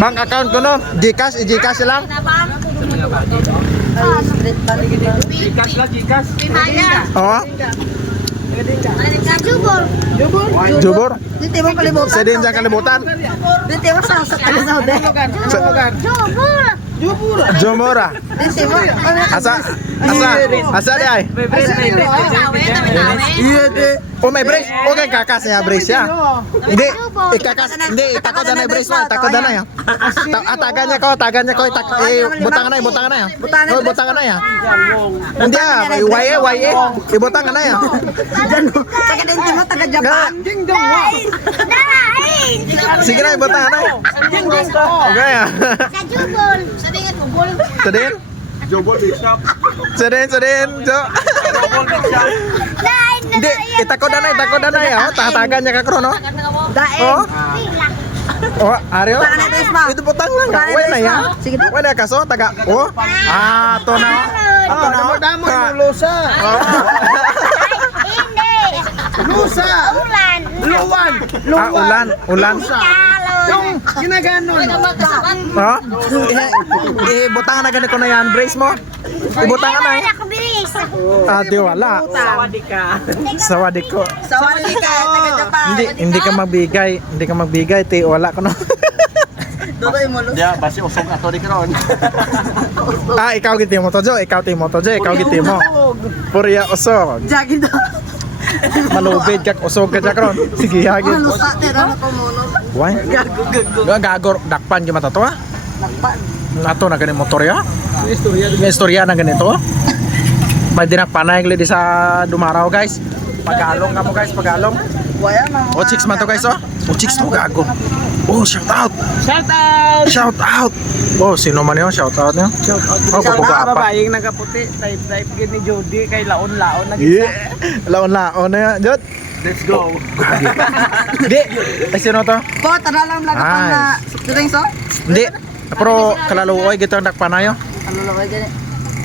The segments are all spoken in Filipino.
Bank account ko no? Gcash, i-Gcash lang. Gcash lang, Gcash. Oo. Jubor. Jubor. Dito mo kalibutan. Sa din dyan kalibutan. Dito mo sa Saudi. Jubor. Jomora. Dito mo. Asa di ay? Iya de. Oh may brace. Okay kakas niya brace ya. Hindi, ikakas. Hindi, itakot na brace mo. Itakot na ya. Tagan niya ko. Butangan na ya. Butangan na ya. Hindi ah, waye. Ibutangan na ya. Taga din mo taga Japan. Sige na, ibutangan na. Okay ah. Sa Jubor. Sa dingan mo bol. Sadin? Jobol Big Shop. Sadin. Jobol Big Shop. Hindi, itakot na ya. Tatagan niya ka krono. Daeng. Oh. Oh, Aryo? Butangan na bes ba? Itu butang lang ka. Wala ya. Sige na. Wala kaso taga. Oh. Ah, to na. Ato na. Damo lusa. Hindi. Lusa. Ulan. Luwan. Ulan. Yung ginaganon. Ha? Butangan na ganito na yan, brace mo. Ibutangan na eh. Ako bilis. Ah, di wala. Sawadi ko. Sawali ka taga Japan. Hindi ka magbigay, ti wala ko no. Dodoy mo lo. Dia basi usog ato di karon. Ah, ikaw giti mo to jo, ikaw giti mo. Purya usog. Jagi do. Malubid kak usog ka ron. Sige hagit. Ano sa tera ko mono. Why? Gagor dakpan gyud mata to ah. Nakpan. Ato na ganing motor ya. Istorya na ganito. Pwede na panay di sa Dumaraw guys. Pagalong ka mo guys, pagalong. Waya na. O chicks man to guys oh. O chicks to gago. Oh, shout out. Shout out. Oh, sino man yun? Shout out niyo. Oh, papuga apa. Babayeng nagaputi, type gid ni Jody kay laon-laon na Yeah. Laon-laon na yan. Jod. Let's go. Hindi. Ay, sino to? Ko tara lang laga pa na turing so. Hindi. Pero kalaluoy gito ang dakpanayo. Ano lang gani?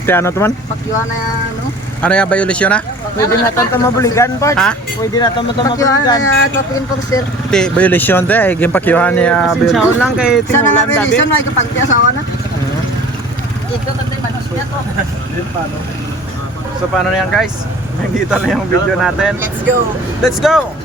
Ti ano to man? Pakyuan na no. Ano yung violation na? Pwede na tong mabuligan, Bart. Ha? Pwede na tong Pakyuan mabuligan. na traffic enforcer. Ti violation te. Gimpakyuhan niya violation. Sinsaon lang kay Sana nga Tingulan Dabi. revision ay kapag asawa na. So paano na yan guys? Nandito na yung video natin. Let's go. Let's go!